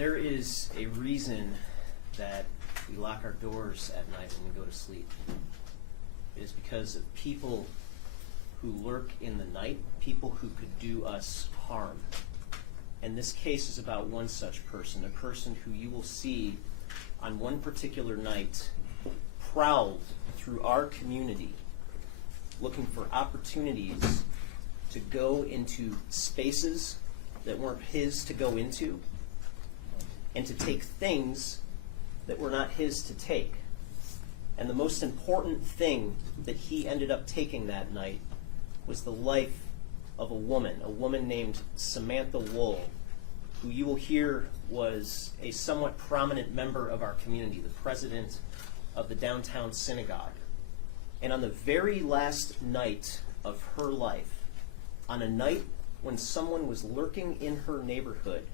There is a reason that we lock our doors at night when we go to sleep. It is because of people who lurk in the night, people who could do us harm. And this case is about one such person, a person who you will see on one particular night prowled through our community looking for opportunities to go into spaces that weren't his to go into and to take things that were not his to take. And the most important thing that he ended up taking that night was the life of a woman named Samantha Woll, who you will hear was a somewhat prominent member of our community, the president of the downtown synagogue. And on the very last night of her life, on a night when someone was lurking in her neighborhood,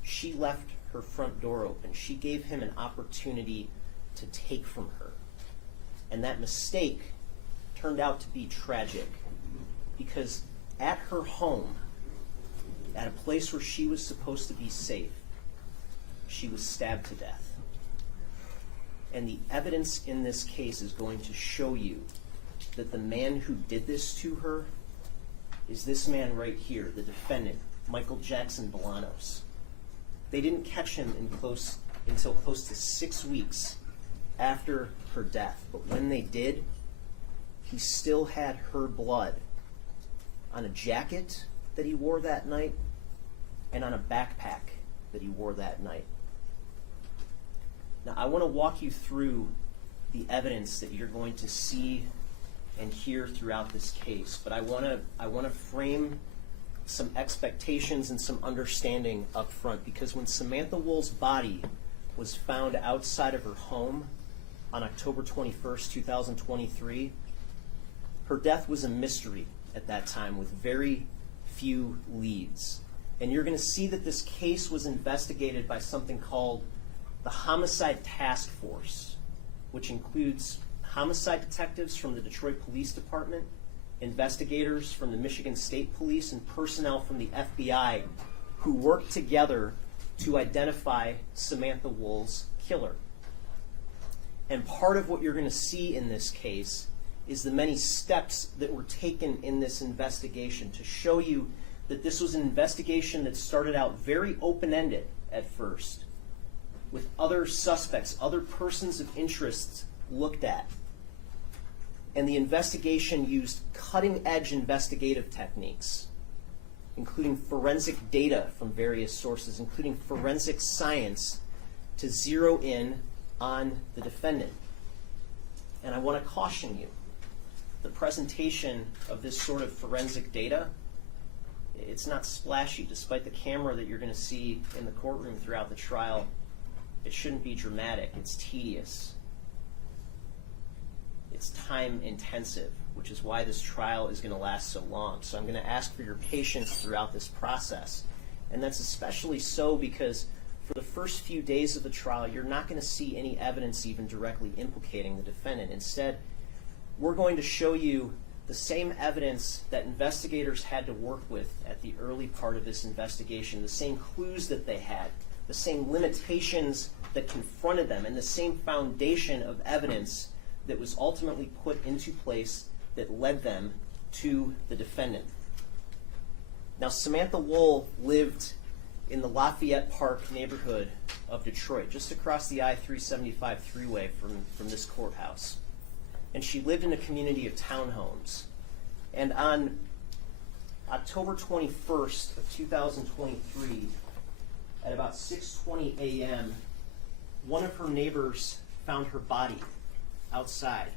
she left her front door open. She gave him an opportunity to take from her. And that mistake turned out to be tragic, because at her home, at a place where she was supposed to be safe, she was stabbed to death. And the evidence in this case is going to show you that the man who did this to her is this man right here, the defendant, Michael Jackson Bolanos. They didn't catch him until close to 6 weeks after her death. But when they did, he still had her blood on a jacket that he wore that night and on a backpack that he wore that night. Now, I want to walk you through the evidence that you're going to see and hear throughout this case, but I want to frame some expectations and some understanding up front, because when Samantha Woll's body was found outside of her home on October 21st, 2023, her death was a mystery at that time with very few leads. And you're going to see that this case was investigated by something called the Homicide Task Force, which includes homicide detectives from the Detroit Police Department, investigators from the Michigan State Police, and personnel from the FBI who worked together to identify Samantha Woll's killer. And part of what you're going to see in this case is the many steps that were taken in this investigation to show you that this was an investigation that started out very open-ended at first, with other suspects, other persons of interest looked at. And the investigation used cutting-edge investigative techniques, including forensic data from various sources, including forensic science, to zero in on the defendant. And I want to caution you, the presentation of this sort of forensic data, it's not splashy. Despite the camera that you're going to see in the courtroom throughout the trial, it shouldn't be dramatic. It's tedious. It's time intensive, which is why this trial is going to last so long. So I'm going to ask for your patience throughout this process. And that's especially so because for the first few days of the trial, you're not going to see any evidence even directly implicating the defendant. Instead, we're going to show you the same evidence that investigators had to work with at the early part of this investigation, the same clues that they had, the same limitations that confronted them, and the same foundation of evidence that was ultimately put into place that led them to the defendant. Now, Samantha Woll lived in the Lafayette Park neighborhood of Detroit, just across the I-375 freeway from this courthouse. And she lived in a community of townhomes. And on October 21st of 2023, at about 6:20 a.m., one of her neighbors found her body outside.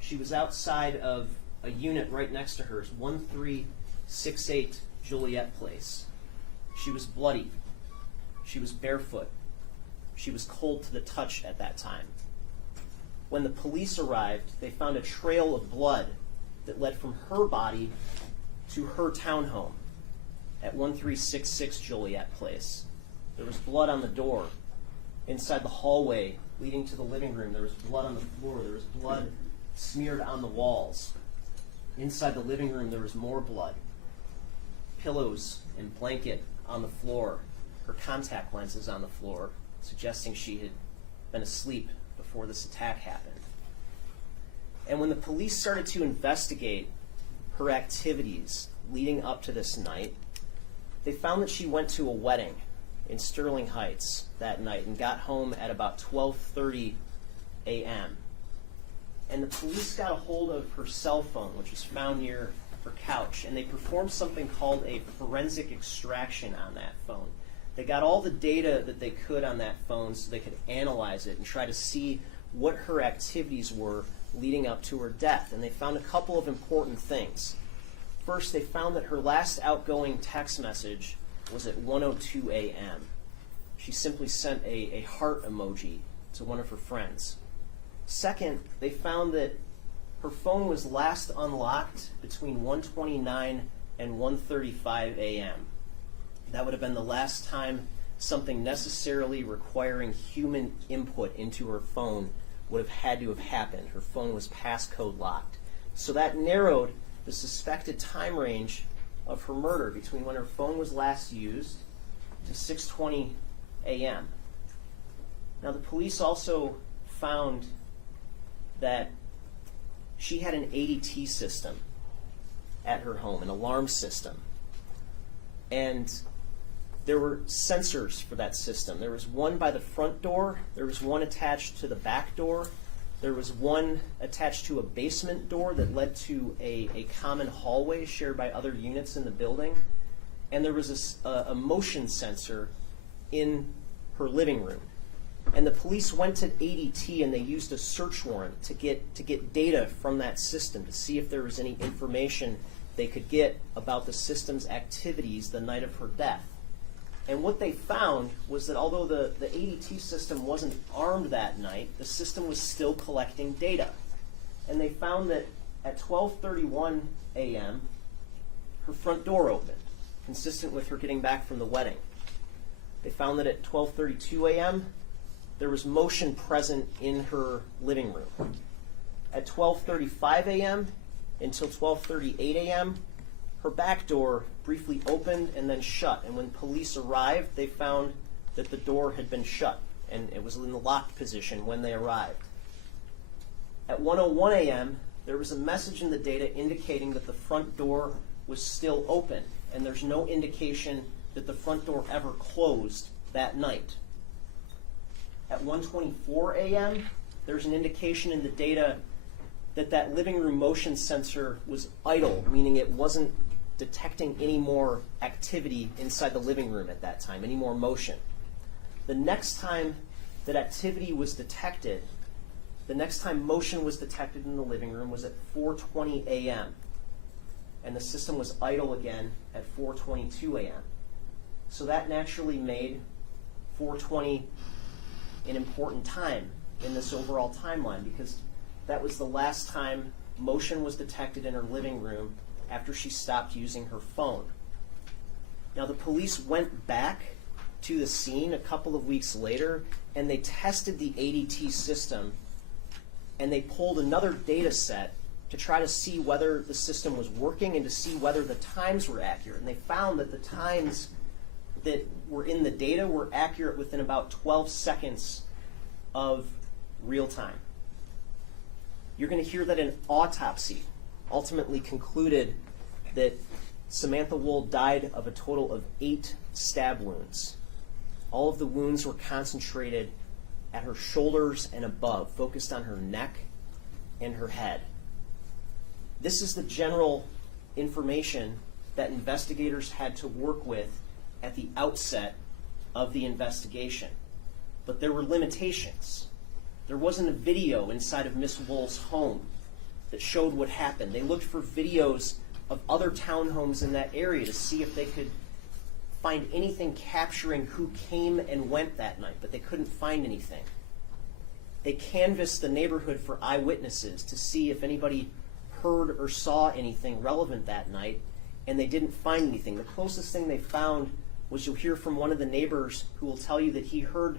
She was outside of a unit right next to hers, 1368 Joliet Place. She was bloody. She was barefoot. She was cold to the touch at that time. When the police arrived, they found a trail of blood that led from her body to her townhome at 1366 Joliet Place. There was blood on the door. Inside the hallway leading to the living room, there was blood on the floor. There was blood smeared on the walls. Inside the living room, there was more blood. Pillows and blanket on the floor. her contact lenses on the floor, suggesting she had been asleep before this attack happened. And when the police started to investigate her activities leading up to this night, they found that she went to a wedding in Sterling Heights that night and got home at about 12:30 a.m. And the police got a hold of her cell phone, which was found near her couch, and they performed something called a forensic extraction on that phone. They got all the data that they could on that phone so they could analyze it and try to see what her activities were leading up to her death. And they found a couple of important things. First, they found that her last outgoing text message was at 1:02 a.m. She simply sent a heart emoji to one of her friends. Second, they found that her phone was last unlocked between 1:29 and 1:35 a.m. That would have been the last time something necessarily requiring human input into her phone would have had to have happened. Her phone was passcode locked. So that narrowed the suspected time range of her murder between when her phone was last used to 6:20 a.m. Now, the police also found that she had an ADT system at her home, an alarm system. And there were sensors for that system. There was one by the front door, there was one attached to the back door, there was one attached to a basement door that led to a common hallway shared by other units in the building, and there was a motion sensor in her living room. And the police went to ADT and they used a search warrant to get data from that system to see if there was any information they could get about the system's activities the night of her death. And what they found was that although the ADT system wasn't armed that night, the system was still collecting data. And they found that at 12:31 a.m., her front door opened, consistent with her getting back from the wedding. They found that at 12:32 a.m., there was motion present in her living room. At 12:35 a.m. until 12:38 a.m., her back door briefly opened and then shut. And when police arrived, they found that the door had been shut, and it was in the locked position when they arrived. At 1:01 a.m., there was a message in the data indicating that the front door was still open, and there's no indication that the front door ever closed that night. At 1:24 a.m., there's an indication in the data that that living room motion sensor was idle, meaning it wasn't detecting any more activity inside the living room at that time, any more motion. The next time that activity was detected, the next time motion was detected in the living room was at 4:20 a.m., and the system was idle again at 4:22 a.m. So that naturally made 4:20 an important time in this overall timeline, because that was the last time motion was detected in her living room after she stopped using her phone. Now, the police went back to the scene a couple of weeks later, and they tested the ADT system, and they pulled another data set to try to see whether the system was working and to see whether the times were accurate. And they found that the times that were in the data were accurate within about 12 seconds of real time. You're going to hear that an autopsy ultimately concluded that Samantha Woll died of a total of 8 stab wounds. All of the wounds were concentrated at her shoulders and above, focused on her neck and her head. This is the general information that investigators had to work with at the outset of the investigation. But there were limitations. There wasn't a video inside of Miss Woll's home that showed what happened. They looked for videos of other townhomes in that area to see if they could find anything capturing who came and went that night, but they couldn't find anything. They canvassed the neighborhood for eyewitnesses to see if anybody heard or saw anything relevant that night, and they didn't find anything. The closest thing they found was, you'll hear from one of the neighbors who will tell you that he heard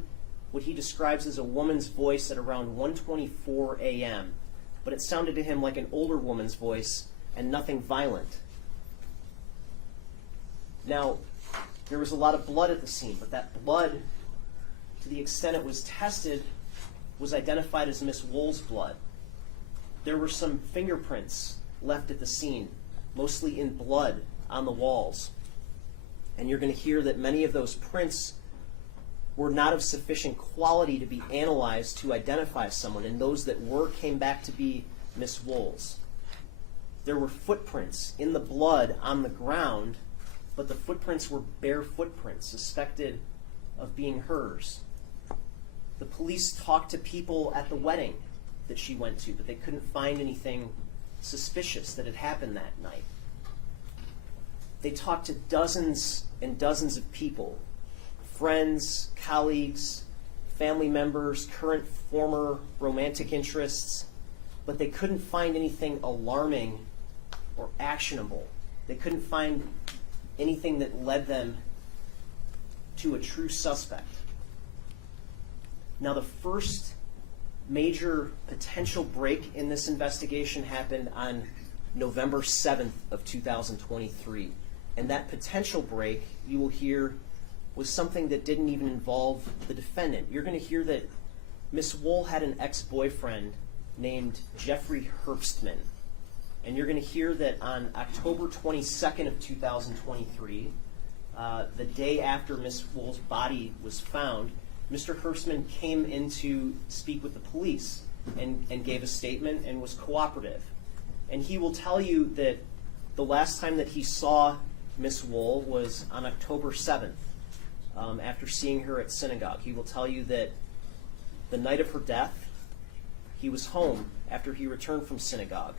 what he describes as a woman's voice at around 1:24 a.m., but it sounded to him like an older woman's voice and nothing violent. Now, There was a lot of blood at the scene, but that blood, to the extent it was tested, was identified as Miss Woll's blood. There were some fingerprints left at the scene, mostly in blood on the walls. And you're going to hear that many of those prints were not of sufficient quality to be analyzed to identify someone, and those that were came back to be Miss Woll's. There were footprints in the blood on the ground, but the footprints were bare footprints, suspected of being hers. The police talked to people at the wedding that she went to, but they couldn't find anything suspicious that had happened that night. They talked to dozens and dozens of people, friends, colleagues, family members, current, former romantic interests, but they couldn't find anything alarming or actionable. They couldn't find anything that led them to a true suspect. Now, the first major potential break in this investigation happened on November 7th of 2023. And that potential break, you will hear, was something that didn't even involve the defendant. You're going to hear that Miss Woll had an ex-boyfriend named Jeffrey Herbstman. And you're going to hear that on October 22nd of 2023, the day after Miss Woll's body was found, Mr. Herbstman came in to speak with the police and gave a statement and was cooperative. And he will tell you that the last time that he saw Miss Woll was on October 7th, after seeing her at synagogue. He will tell you that the night of her death, he was home after he returned from synagogue,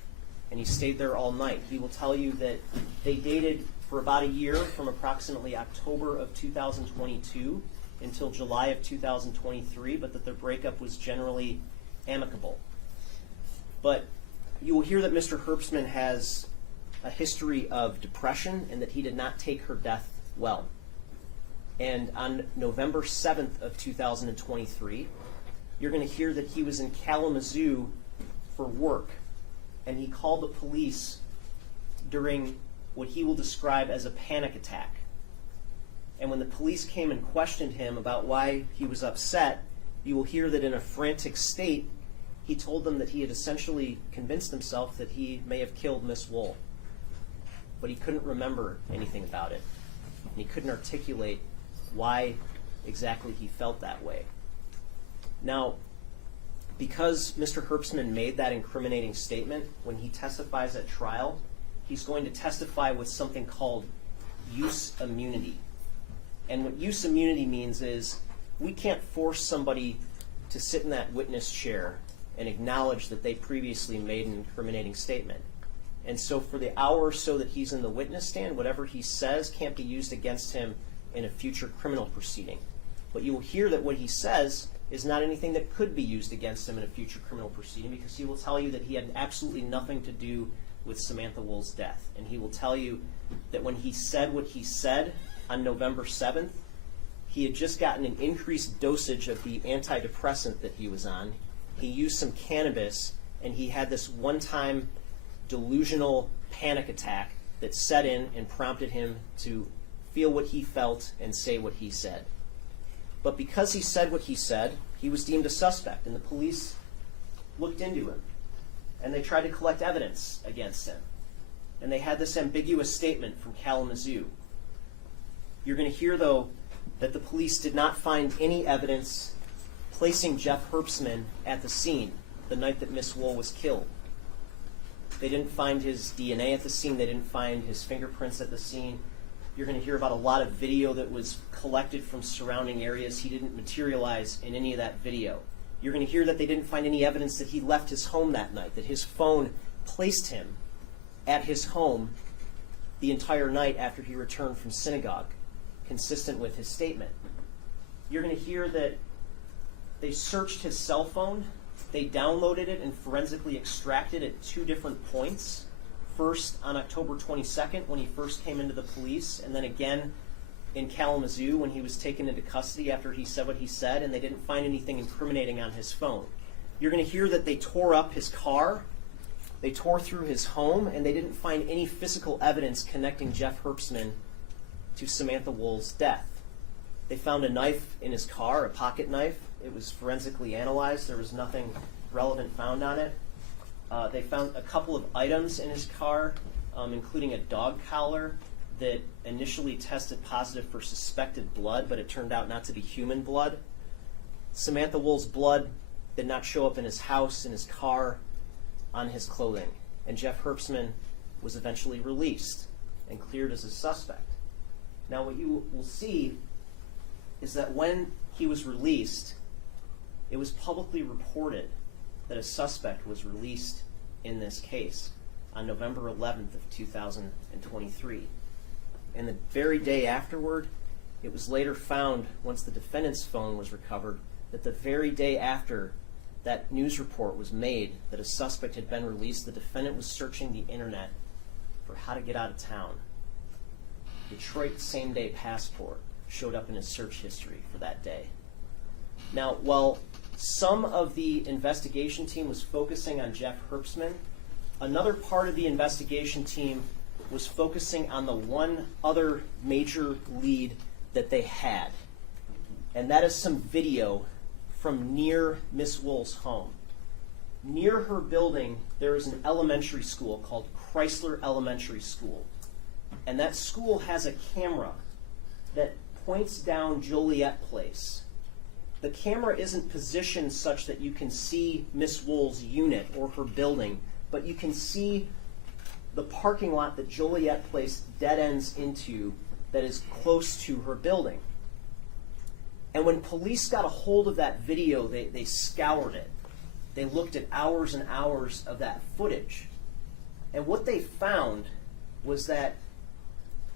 and he stayed there all night. He will tell you that they dated for about a year, from approximately October of 2022 until July of 2023, but that their breakup was generally amicable. But you will hear that Mr. Herbstman has a history of depression and that he did not take her death well. And on November 7th of 2023, you're going to hear that he was in Kalamazoo for work, and he called the police during what he will describe as a panic attack. And when the police came and questioned him about why he was upset, you will hear that in a frantic state, he told them that he had essentially convinced himself that he may have killed Miss Woll. But he couldn't remember anything about it. And he couldn't articulate why exactly he felt that way. Now, because Mr. Herbstman made that incriminating statement, when he testifies at trial, he's going to testify with something called use immunity. And what use immunity means is we can't force somebody to sit in that witness chair and acknowledge that they previously made an incriminating statement. And so for the hour or so that he's in the witness stand, whatever he says can't be used against him in a future criminal proceeding. But you will hear that what he says is not anything that could be used against him in a future criminal proceeding, because he will tell you that he had absolutely nothing to do with Samantha Woll's death. And he will tell you that when he said what he said on November 7th, he had just gotten an increased dosage of the antidepressant that he was on. He used some cannabis, and he had this one-time delusional panic attack that set in and prompted him to feel what he felt and say what he said. But because he said what he said, he was deemed a suspect, and the police looked into him, and they tried to collect evidence against him. And they had this ambiguous statement from Kalamazoo. You're going to hear, though, that the police did not find any evidence placing Jeff Herbstman at the scene the night that Miss Woll was killed. They didn't find his DNA at the scene. They didn't find his fingerprints at the scene. You're going to hear about a lot of video that was collected from surrounding areas. He didn't materialize in any of that video. You're going to hear that they didn't find any evidence that he left his home that night, that his phone placed him at his home the entire night after he returned from synagogue, consistent with his statement. You're going to hear that they searched his cell phone. They downloaded it and forensically extracted at two different points. First on October 22nd when he first came into the police, and then again in Kalamazoo when he was taken into custody after he said what he said, and they didn't find anything incriminating on his phone. You're going to hear that they tore up his car, they tore through his home, and they didn't find any physical evidence connecting Jeff Herbstman to Samantha Woll's death. They found a knife in his car, a pocket knife. It was forensically analyzed. There was nothing relevant found on it. They found a couple of items in his car, including a dog collar that initially tested positive for suspected blood, but it turned out not to be human blood. Samantha Woll's blood did not show up in his house, in his car, on his clothing. And Jeff Herbstman was eventually released and cleared as a suspect. Now what you will see is that when he was released, it was publicly reported that a suspect was released in this case on November 11th of 2023. And the very day afterward, it was later found, once the defendant's phone was recovered, that the very day after that news report was made that a suspect had been released, the defendant was searching the internet for how to get out of town. Detroit same-day passport showed up in his search history for that day. Now, while some of the investigation team was focusing on Jeff Herbstman, another part of the investigation team was focusing on the one other major lead that they had, and that is some video from near Miss Woll's home. Near her building, there is an elementary school called Chrysler Elementary School, and that school has a camera that points down Joliet Place. The camera isn't positioned such that you can see Miss Woll's unit or her building, but you can see the parking lot that Joliet Place dead ends into that is close to her building. And when police got a hold of that video, they scoured it. They looked at hours and hours of that footage. And what they found was that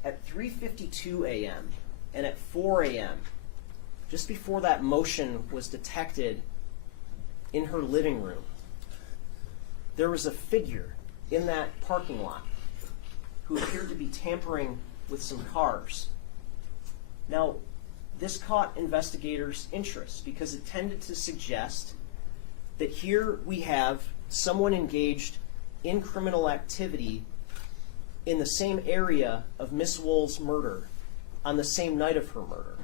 at 3:52 a.m. and at 4 a.m., just before that motion was detected in her living room, there was a figure in that parking lot who appeared to be tampering with some cars. Now, this caught investigators' interest because it tended to suggest that here we have someone engaged in criminal activity in the same area of Miss Woll's murder on the same night of her murder.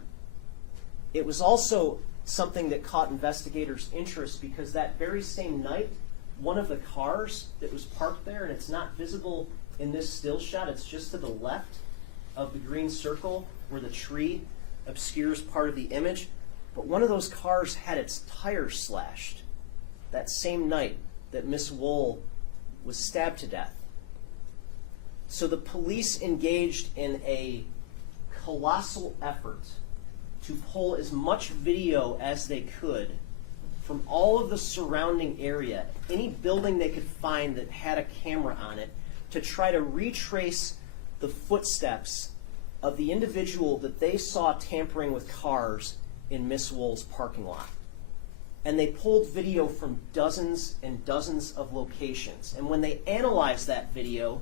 It was also something that caught investigators' interest because that very same night, one of the cars that was parked there, and it's not visible in this still shot, it's just to the left of the green circle where the tree obscures part of the image, but one of those cars had its tire slashed that same night that Miss Woll was stabbed to death. So the police engaged in a colossal effort to pull as much video as they could from all of the surrounding area, any building they could find that had a camera on it, to try to retrace the footsteps of the individual that they saw tampering with cars in Miss Woll's parking lot. And they pulled video from dozens and dozens of locations. And when they analyzed that video,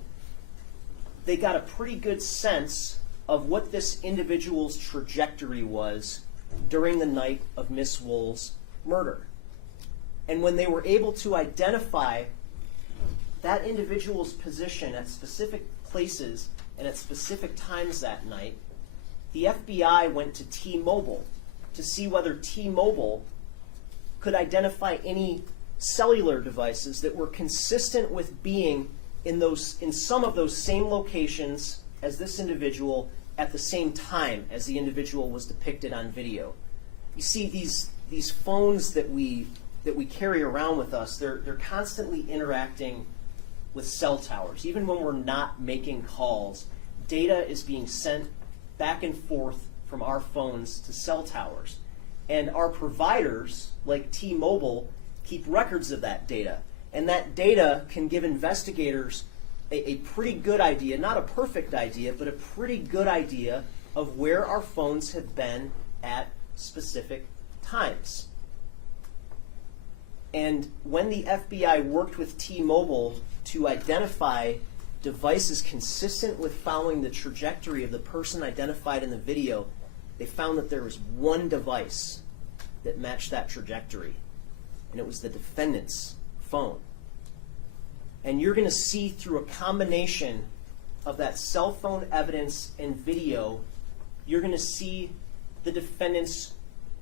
they got a pretty good sense of what this individual's trajectory was during the night of Miss Woll's murder. And when they were able to identify that individual's position at specific places and at specific times that night, the FBI went to T-Mobile to see whether T-Mobile could identify any cellular devices that were consistent with being in some of those same locations as this individual at the same time as the individual was depicted on video. You see, these phones that we carry around with us, they're constantly interacting with cell towers. Even when we're not making calls, data is being sent back and forth from our phones to cell towers. And our providers, like T-Mobile, keep records of that data. And that data can give investigators a pretty good idea, not a perfect idea, but a pretty good idea of where our phones have been at specific times. And when the FBI worked with T-Mobile to identify devices consistent with following the trajectory of the person identified in the video, they found that there was one device that matched that trajectory, and it was the defendant's phone. And you're going to see through a combination of that cell phone evidence and video you're going to see the defendant's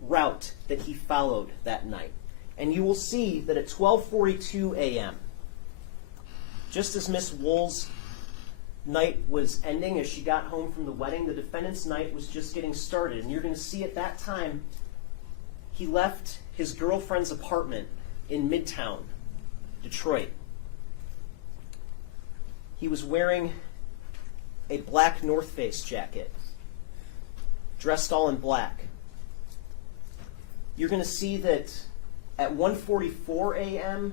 route that he followed that night. And you will see that at 12:42 a.m., just as Miss Woll's night was ending, as she got home from the wedding, the defendant's night was just getting started. And you're going to see at that time, he left his girlfriend's apartment in Midtown, Detroit. He was wearing a black North Face jacket, dressed all in black. You're going to see that at 1:44 a.m.,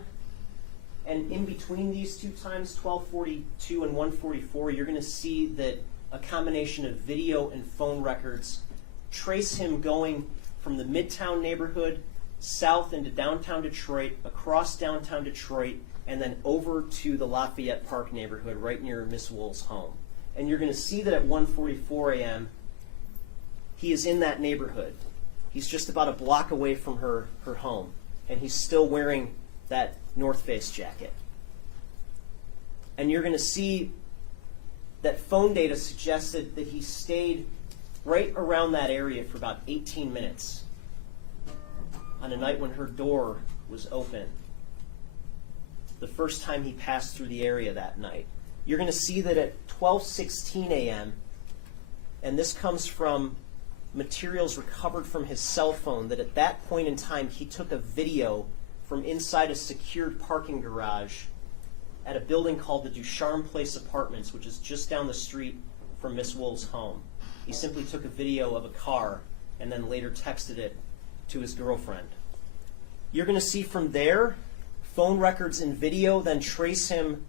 and in between these two times, 12:42 and 1:44, you're going to see that a combination of video and phone records trace him going from the Midtown neighborhood south into downtown Detroit, across downtown Detroit, and then over to the Lafayette Park neighborhood right near Miss Woll's home. And you're going to see that at 1:44 a.m., he is in that neighborhood. He's just about a block away from her home, and he's still wearing that North Face jacket. And you're going to see that phone data suggested that he stayed right around that area for about 18 minutes on a night when her door was open, the first time he passed through the area that night. You're going to see that at 12:16 a.m., and this comes from materials recovered from his cell phone, that at that point in time he took a video from inside a secured parking garage at a building called the Ducharme Place Apartments, which is just down the street from Miss Woll's home. He simply took a video of a car and then later texted it to his girlfriend. You're going to see from there, phone records and video then trace him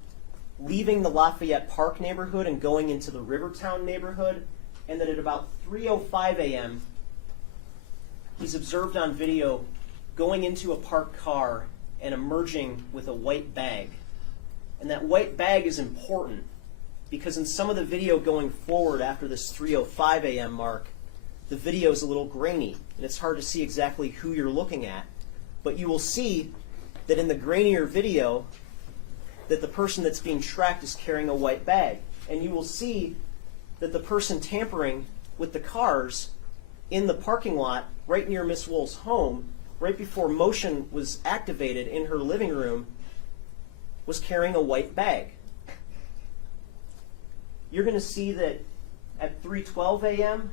leaving the Lafayette Park neighborhood and going into the Rivertown neighborhood, and that at about 3:05 a.m., he's observed on video going into a parked car and emerging with a white bag. And that white bag is important because in some of the video going forward after this 3:05 a.m. mark, the video is a little grainy, and it's hard to see exactly who you're looking at. But you will see that in the grainier video, that the person that's being tracked is carrying a white bag. And you will see that the person tampering with the cars in the parking lot right near Miss Woll's home, right before motion was activated in her living room, was carrying a white bag. You're going to see that at 3:12 a.m.,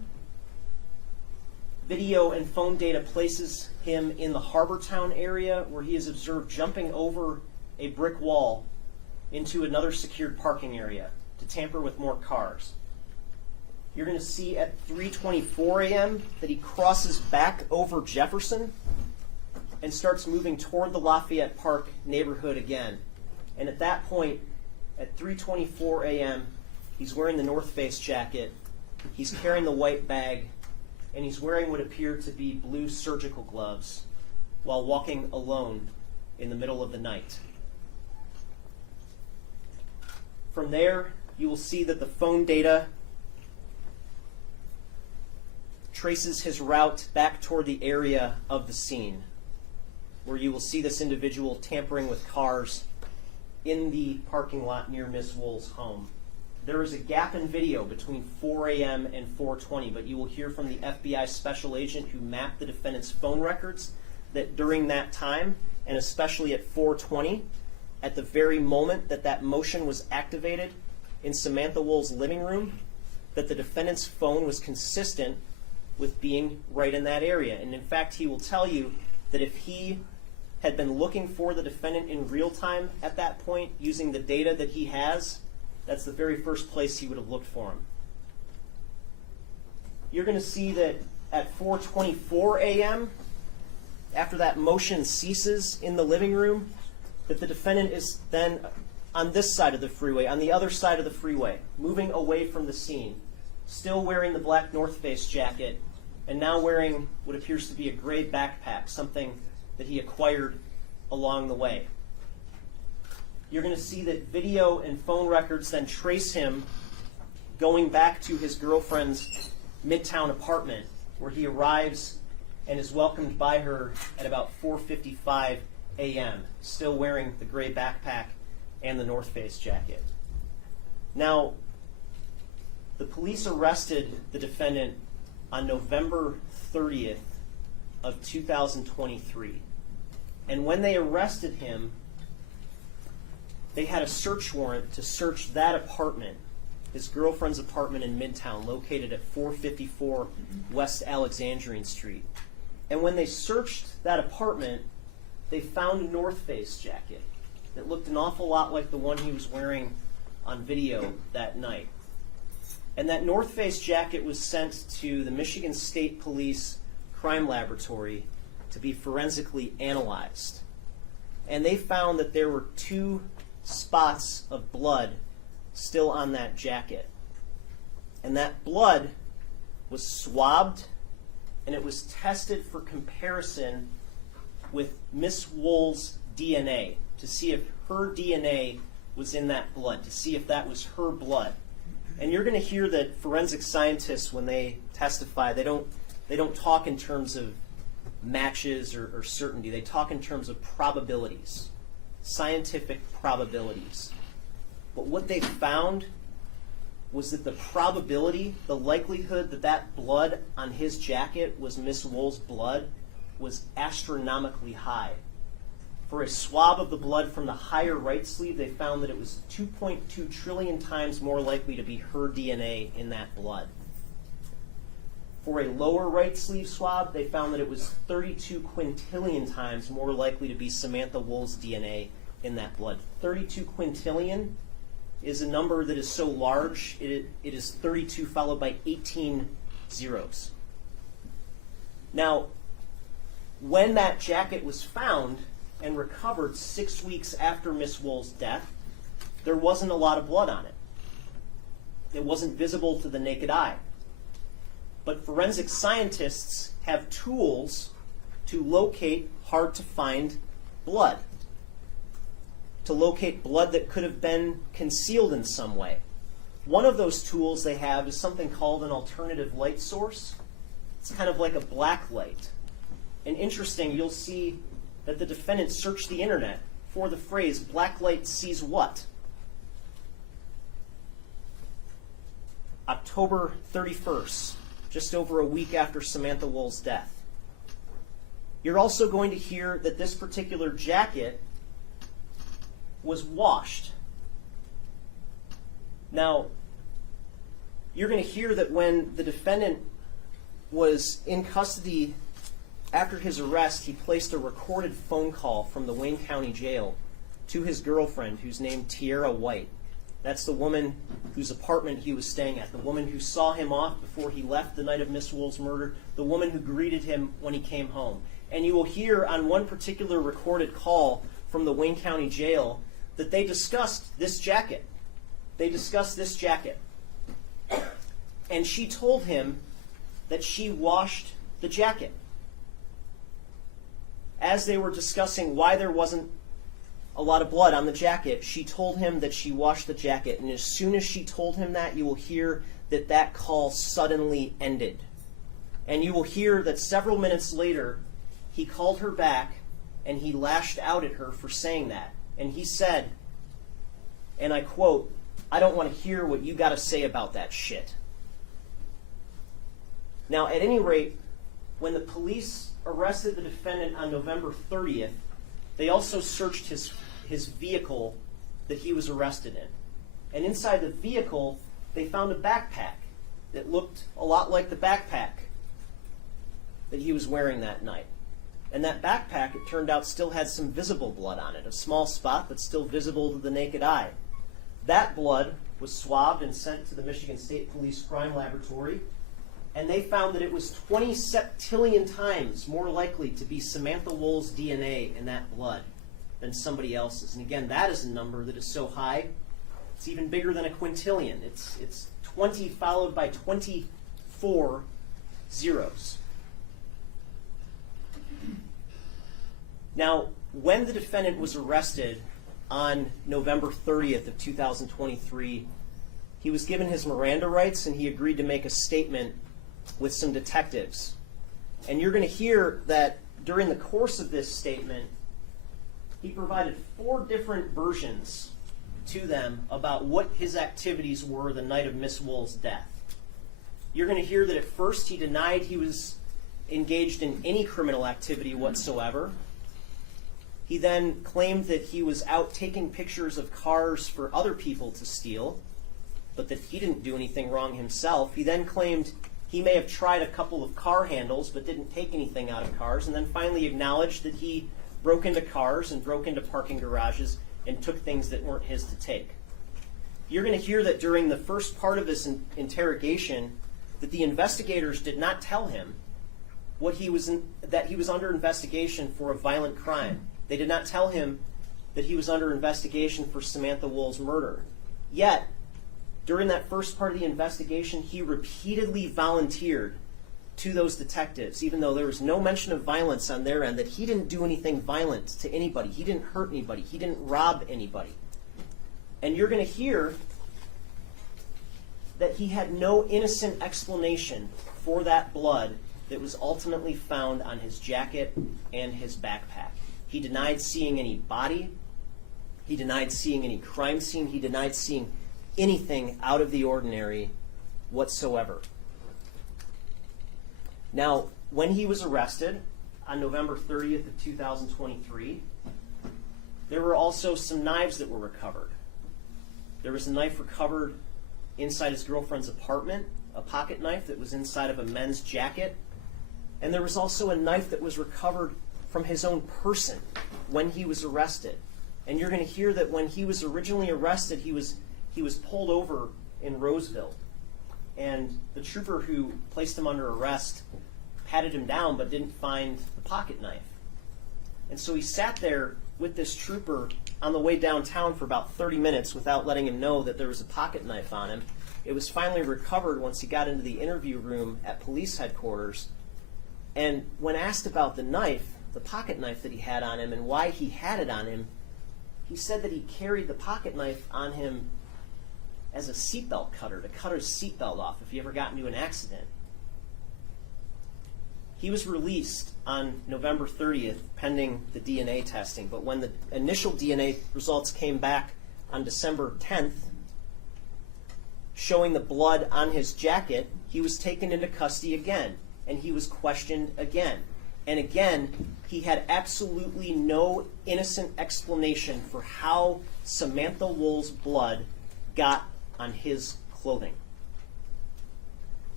video and phone data places him in the Harbortown area, where he is observed jumping over a brick wall into another secured parking area to tamper with more cars. You're going to see at 3:24 a.m. that he crosses back over Jefferson and starts moving toward the Lafayette Park neighborhood again. And at that point, at 3:24 a.m., he's wearing the North Face jacket, he's carrying the white bag, and he's wearing what appear to be blue surgical gloves while walking alone in the middle of the night. From there, you will see that the phone data traces his route back toward the area of the scene, where you will see this individual tampering with cars in the parking lot near Miss Woll's home. There is a gap in video between 4 a.m. and 4:20, but you will hear from the FBI special agent who mapped the defendant's phone records that during that time, and especially at 4:20, at the very moment that that motion was activated in Samantha Woll's living room, that the defendant's phone was consistent with being right in that area. And in fact, he will tell you that if he had been looking for the defendant in real time at that point, using the data that he has, that's the very first place he would have looked for him. You're going to see that at 4:24 a.m., after that motion ceases in the living room, that the defendant is then on this side of the freeway, on the other side of the freeway, moving away from the scene, still wearing the black North Face jacket, and now wearing what appears to be a gray backpack, something that he acquired along the way. You're going to see that video and phone records then trace him going back to his girlfriend's Midtown apartment, where he arrives and is welcomed by her at about 4:55 a.m., still wearing the gray backpack and the North Face jacket. Now, the police arrested the defendant on November 30th of 2023. And when they arrested him, they had a search warrant to search that apartment, his girlfriend's apartment in Midtown, located at 454 West Alexandrian Street. And when they searched that apartment, they found a North Face jacket that looked an awful lot like the one he was wearing on video that night. And that North Face jacket was sent to the Michigan State Police Crime Laboratory to be forensically analyzed. And they found that there were 2 spots of blood still on that jacket. And that blood was swabbed, and it was tested for comparison with Miss Woll's DNA to see if her DNA was in that blood, to see if that was her blood. And you're going to hear that forensic scientists, when they testify, they don't talk in terms of matches or certainty. They talk in terms of probabilities, scientific probabilities. But what they found was that the probability, the likelihood that that blood on his jacket was Miss Woll's blood was astronomically high. For a swab of the blood from the higher right sleeve, they found that it was 2.2 trillion times more likely to be her DNA in that blood. For a lower right sleeve swab, they found that it was 32 quintillion times more likely to be Samantha Woll's DNA in that blood. 32 quintillion is a number that is so large, it is 32 followed by 18 zeros. Now, when that jacket was found and recovered 6 weeks after Miss Woll's death, there wasn't a lot of blood on it. It wasn't visible to the naked eye. But forensic scientists have tools to locate hard-to-find blood, to locate blood that could have been concealed in some way. One of those tools they have is something called an alternative light source. It's kind of like a black light. And interesting, you'll see that the defendant searched the internet for the phrase, black light sees what? October 31st, just over a week after Samantha Woll's death. You're also going to hear that this particular jacket was washed. Now, you're going to hear that when the defendant was in custody after his arrest, he placed a recorded phone call from the Wayne County Jail to his girlfriend, who's named Tierra White. That's the woman whose apartment he was staying at, the woman who saw him off before he left the night of Miss Woll's murder, the woman who greeted him when he came home. And you will hear on one particular recorded call from the Wayne County Jail that they discussed this jacket. They discussed this jacket. And she told him that she washed the jacket. As they were discussing why there wasn't a lot of blood on the jacket, she told him that she washed the jacket. And as soon as she told him that, you will hear that that call suddenly ended. And you will hear that several minutes later, he called her back and he lashed out at her for saying that. And he said, and I quote, "I don't want to hear what you got to say about that shit." Now, at any rate, when the police arrested the defendant on November 30th, they also searched his vehicle that he was arrested in. And inside the vehicle, they found a backpack that looked a lot like the backpack that he was wearing that night. And that backpack, it turned out, still had some visible blood on it, a small spot that's still visible to the naked eye. That blood was swabbed and sent to the Michigan State Police Crime Laboratory, and they found that it was 20 septillion times more likely to be Samantha Woll's DNA in that blood than somebody else's. And again, that is a number that is so high, it's even bigger than a quintillion. It's 20 followed by 24 zeros. Now, when the defendant was arrested on November 30th of 2023, he was given his Miranda rights and he agreed to make a statement with some detectives. And you're going to hear that during the course of this statement, he provided 4 different versions to them about what his activities were the night of Miss Woll's death. you're going to hear that at first he denied he was engaged in any criminal activity whatsoever. He then claimed that he was out taking pictures of cars for other people to steal, but that he didn't do anything wrong himself. He then claimed he may have tried a couple of car handles but didn't take anything out of cars, and then finally acknowledged that he broke into cars and broke into parking garages and took things that weren't his to take. You're going to hear that during the first part of this interrogation that the investigators did not tell him that he was under investigation for a violent crime. They did not tell him that he was under investigation for Samantha Woll's murder. Yet, during that first part of the investigation, he repeatedly volunteered to those detectives, even though there was no mention of violence on their end, that he didn't do anything violent to anybody. He didn't hurt anybody. He didn't rob anybody. And you're going to hear that he had no innocent explanation for that blood that was ultimately found on his jacket and his backpack. He denied seeing any body. He denied seeing any crime scene. He denied seeing anything out of the ordinary whatsoever. Now, when he was arrested on November 30th of 2023, there were also some knives that were recovered. There was a knife recovered inside his girlfriend's apartment, a pocket knife that was inside of a men's jacket, and there was also a knife that was recovered from his own person when he was arrested. And you're going to hear that when he was originally arrested, he was pulled over in Roseville, and the trooper who placed him under arrest patted him down but didn't find the pocket knife. And so he sat there with this trooper on the way downtown for about 30 minutes without letting him know that there was a pocket knife on him. It was finally recovered once he got into the interview room at police headquarters. And when asked about the knife, the pocket knife that he had on him and why he had it on him, he said that he carried the pocket knife on him as a seatbelt cutter, to cut his seatbelt off if he ever got into an accident. He was released on November 30th pending the DNA testing, but when the initial DNA results came back on December 10th, showing the blood on his jacket, he was taken into custody again, and he was questioned again. And again, he had absolutely no innocent explanation for how Samantha Woll's blood got on his clothing.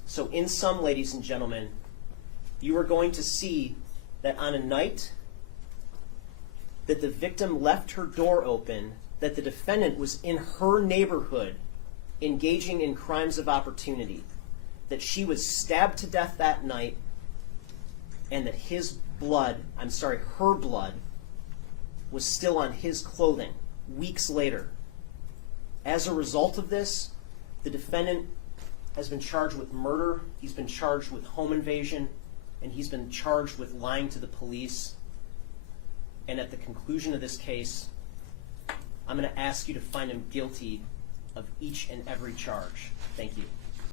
So in sum, ladies and gentlemen, you are going to see that on a night that the victim left her door open, that the defendant was in her neighborhood engaging in crimes of opportunity, that she was stabbed to death that night, and that her blood was still on his clothing weeks later. As a result of this, the defendant has been charged with murder, he's been charged with home invasion, and he's been charged with lying to the police. And at the conclusion of this case, I'm going to ask you to find him guilty of each and every charge. Thank you.